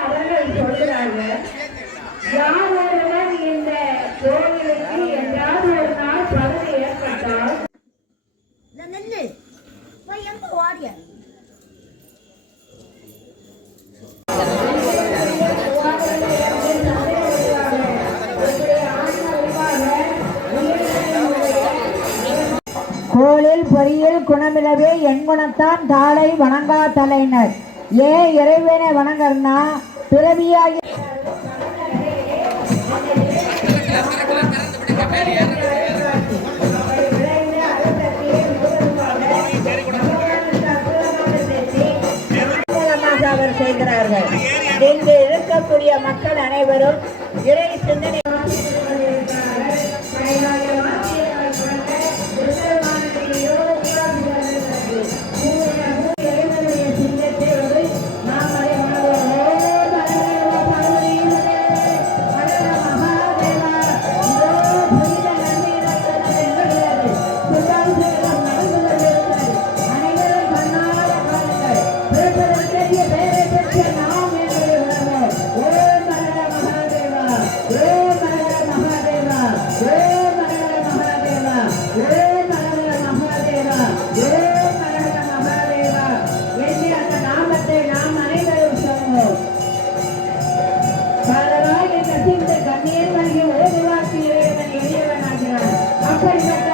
அவர்கள் சொல்கிறார்கள் யார் ஒருவர் இந்த போர் கோளில் பொறியில் குணமிலவே எண்குணத்தான் தாளை வணங்கா தலைனர். ஏன் இறைவனை வணங்கறனா பிறவியாகி அவர் செய்கிறார்கள். இங்கு இருக்கக்கூடிய மக்கள் அனைவரும் இறை சிந்தனை ಪರಿವರ್ತನೆ